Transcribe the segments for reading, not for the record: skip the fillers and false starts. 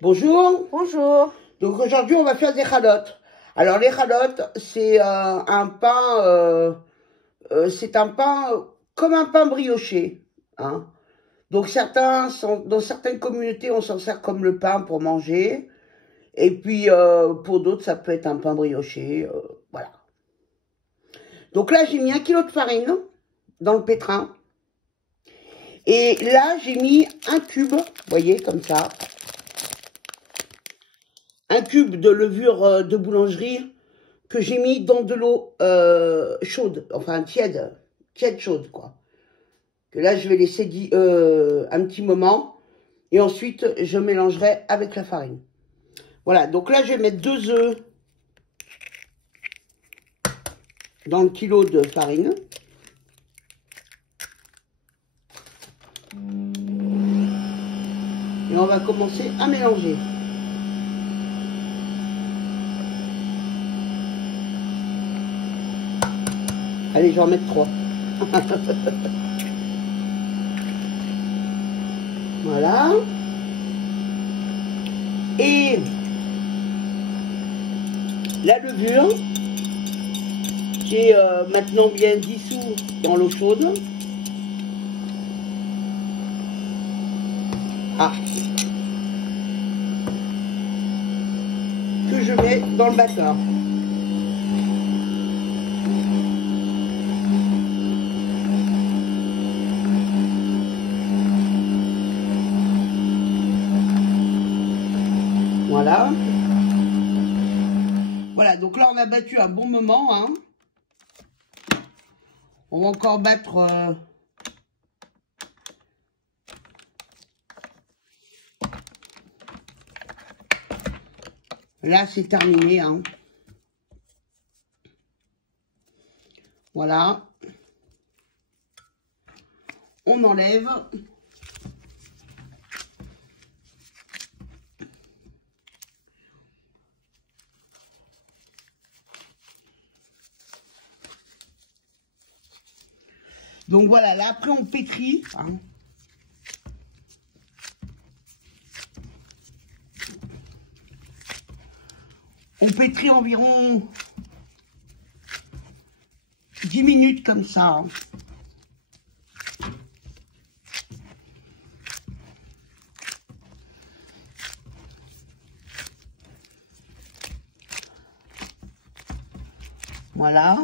Bonjour. Bonjour. Donc aujourd'hui, on va faire des chalotes. Alors les chalotes, c'est un pain, c'est un pain comme un pain brioché, hein. Donc dans certaines communautés, on s'en sert comme le pain pour manger. Et puis pour d'autres, ça peut être un pain brioché, voilà. Donc là, j'ai mis 1 kilo de farine dans le pétrin. Et là, j'ai mis un cube, vous voyez, comme ça. Un cube de levure de boulangerie que j'ai mis dans de l'eau chaude, enfin tiède chaude, quoi. Que là, je vais laisser un petit moment. Et ensuite, je mélangerai avec la farine. Voilà, donc là, je vais mettre 2 œufs dans le kilo de farine. Et on va commencer à mélanger. Allez, je vais en mettre 3. Voilà. Et la levure, qui est maintenant bien dissous dans l'eau chaude. Ah. Que je mets dans le batteur. Voilà. Voilà, donc là, on a battu un bon moment, hein. On va encore battre... Là, c'est terminé, hein. Voilà. On enlève. Donc voilà, là après on pétrit, hein. On pétrit environ 10 minutes comme ça, hein. Voilà.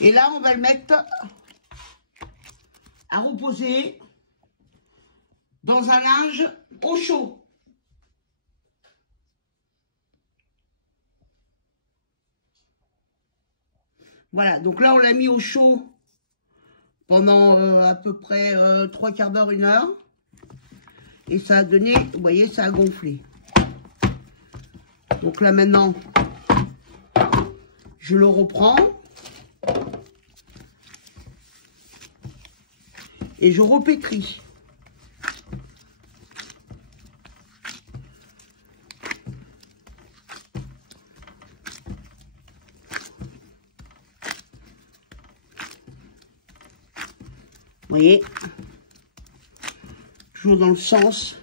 Et là, on va le mettre à reposer dans un linge au chaud. Voilà, donc là, on l'a mis au chaud pendant à peu près 3/4 d'heure, 1 heure. Et ça a donné, vous voyez, ça a gonflé. Donc là, maintenant, je le reprends. Et je repétris. Vous voyez, toujours dans le sens.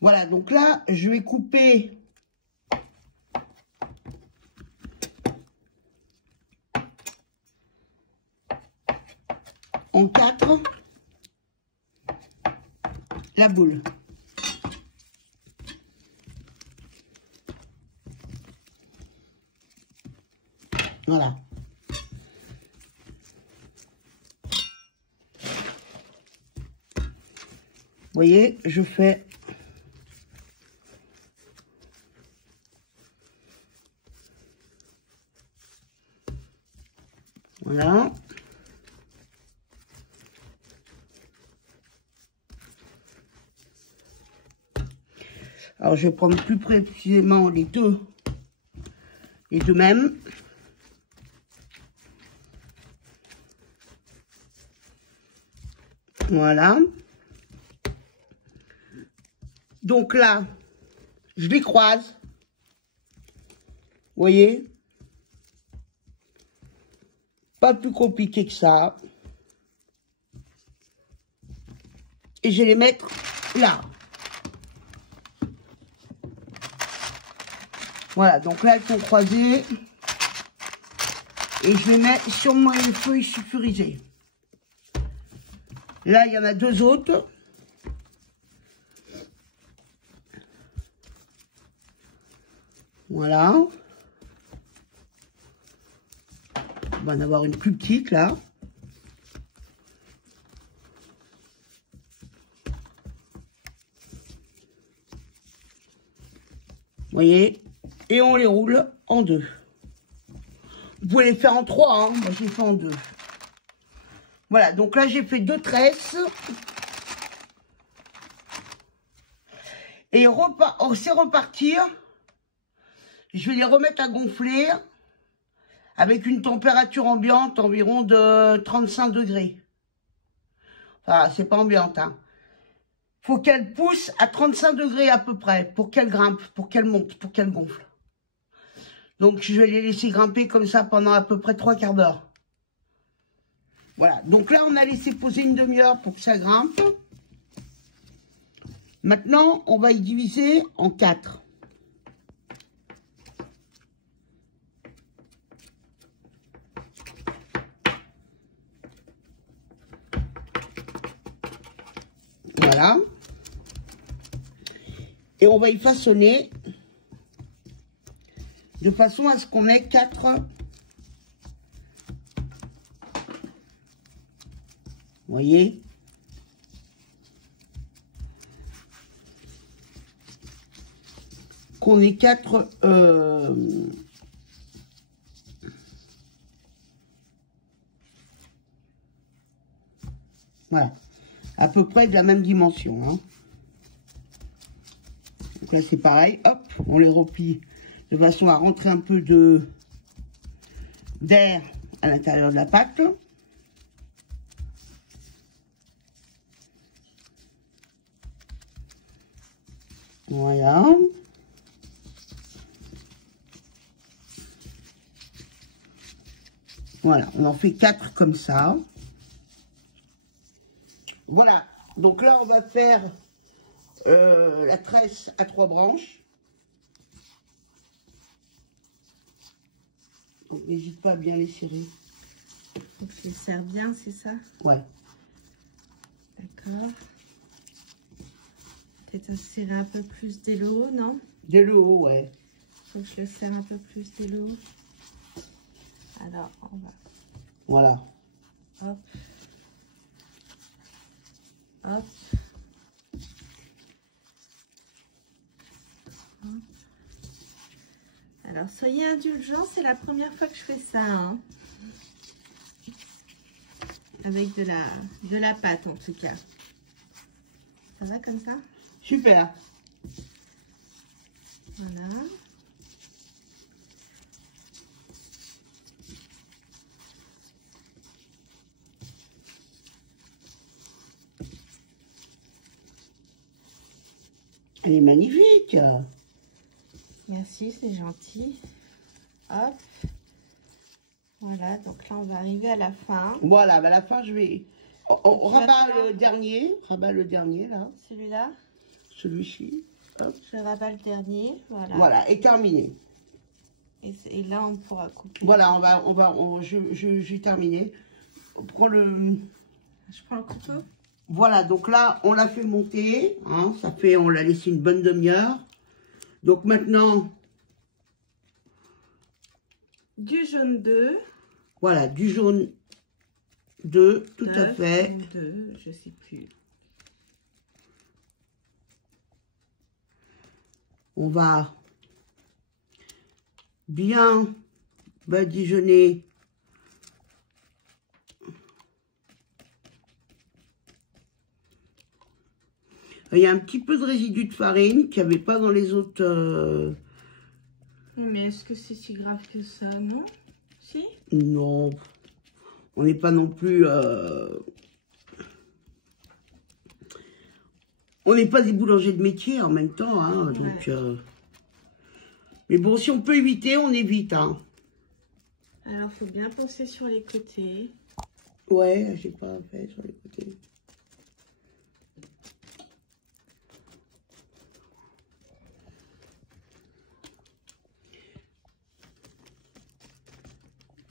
Voilà, donc là, je vais couper en 4 la boule. Voilà. Vous voyez, je fais voilà. Alors, je vais prendre plus précisément les deux mêmes. Voilà. Donc là, je les croise. Vous voyez? Pas plus compliqué que ça. Et je vais les mettre là. Voilà, donc là, elles sont croisées. Et je les mets sur mon feuille sulfurisée. Là, il y en a 2 autres. Voilà. On va en avoir une plus petite, là. Vous voyez? Et on les roule en 2. Vous pouvez les faire en 3, hein. Moi, je les fais en 2. Voilà, donc là, j'ai fait 2 tresses. Et c'est repartir. Je vais les remettre à gonfler avec une température ambiante environ de 35 degrés. Enfin, c'est pas ambiante, hein. Faut qu'elle pousse à 35 degrés à peu près pour qu'elle grimpe, pour qu'elle monte, pour qu'elle gonfle. Donc, je vais les laisser grimper comme ça pendant à peu près 3 quarts d'heure. Voilà. Donc là, on a laissé poser une demi-heure pour que ça grimpe. Maintenant, on va y diviser en 4. Voilà. Et on va y façonner de façon à ce qu'on ait 4. Vous voyez? Qu'on ait 4 voilà. À peu près de la même dimension, hein. Donc là, c'est pareil. Hop, on les replie de façon à rentrer un peu d'air à l'intérieur de la pâte. Voilà. Voilà, on en fait 4 comme ça. Voilà, donc là, on va faire la tresse à 3 branches. Donc, n'hésite pas à bien les serrer. Donc, je les serre bien, c'est ça? Ouais. D'accord. Peut-être serrer un peu plus dès le haut, non? Dès le haut, ouais. Faut que je le serre un peu plus dès le haut. Alors, on va... Voilà. Hop. Hop. Hop. Alors, soyez indulgents, c'est la première fois que je fais ça, hein. Avec de la pâte, en tout cas. Ça va comme ça? Super. Voilà. Elle est magnifique. Merci, c'est gentil. Hop. Voilà, donc là, on va arriver à la fin. Voilà, à la fin, je vais... On rabat le dernier. Rabat le dernier, là. Celui-là? Celui-ci. Hop. Je rabats le dernier, voilà. Voilà, et terminé. Et là, on pourra couper. Voilà, j'ai terminé. On prend le... Je prends le couteau. Voilà, donc là, on l'a fait monter. Hein, ça fait, on l'a laissé une bonne demi-heure. Donc maintenant... Du jaune d'œuf. Voilà, du jaune d'œuf, tout à fait. Je sais plus. On va bien badigeonner il y a un petit peu de résidu de farine qu'il n'y avait pas dans les autres. Mais est-ce que c'est si grave que ça, non? Si? Non, on n'est pas non plus... On n'est pas des boulangers de métier en même temps, hein, ouais. Donc... Mais bon, si on peut éviter, on évite, hein. Alors, il faut bien penser sur les côtés. Ouais, j'ai pas fait sur les côtés.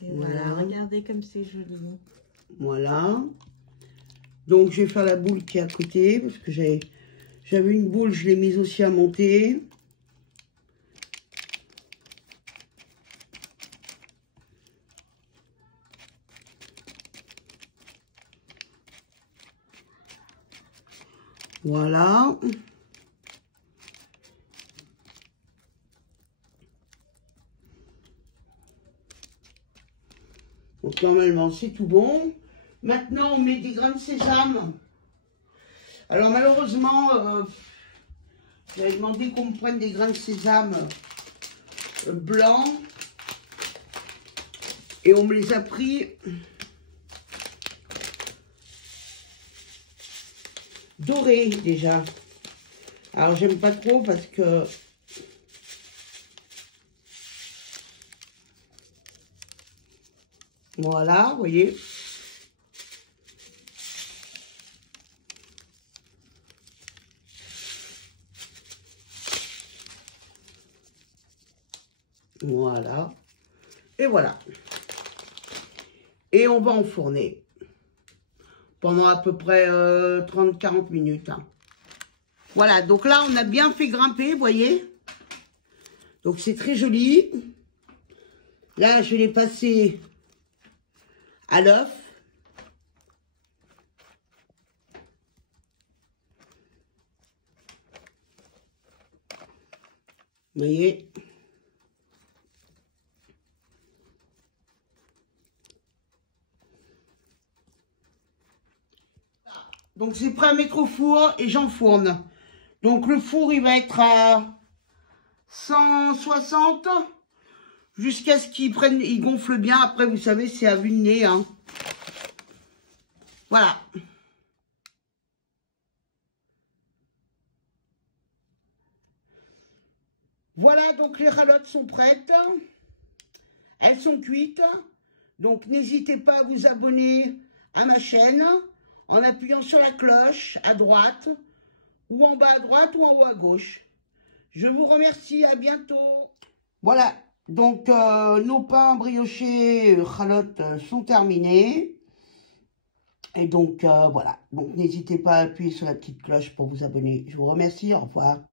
Et voilà, regardez comme c'est joli. Voilà. Donc, je vais faire la boule qui est à côté, parce que j'avais une boule, je l'ai mise aussi à monter. Voilà. Donc, normalement, c'est tout bon. Maintenant, on met des grains de sésame. Alors, malheureusement, j'avais demandé qu'on me prenne des grains de sésame blancs. Et on me les a pris dorés, déjà. Alors, j'aime pas trop parce que... Voilà, vous voyez. Voilà. Et voilà. Et on va enfourner pendant à peu près 30-40 minutes. Hein. Voilà, donc là, on a bien fait grimper, vous voyez. Donc, c'est très joli. Là, je vais les passer à l'œuf. Vous voyez. Donc, c'est prêt à mettre au four et j'enfourne. Donc, le four, il va être à 160 jusqu'à ce qu'il prenne, il gonfle bien. Après, vous savez, c'est à vue de nez. Hein. Voilà. Voilà, donc les ralottes sont prêtes. Elles sont cuites. Donc, n'hésitez pas à vous abonner à ma chaîne en appuyant sur la cloche à droite, ou en bas à droite, ou en haut à gauche. Je vous remercie, à bientôt. Voilà, donc nos pains briochés ralottes sont terminés. Et donc voilà, donc n'hésitez pas à appuyer sur la petite cloche pour vous abonner. Je vous remercie, au revoir.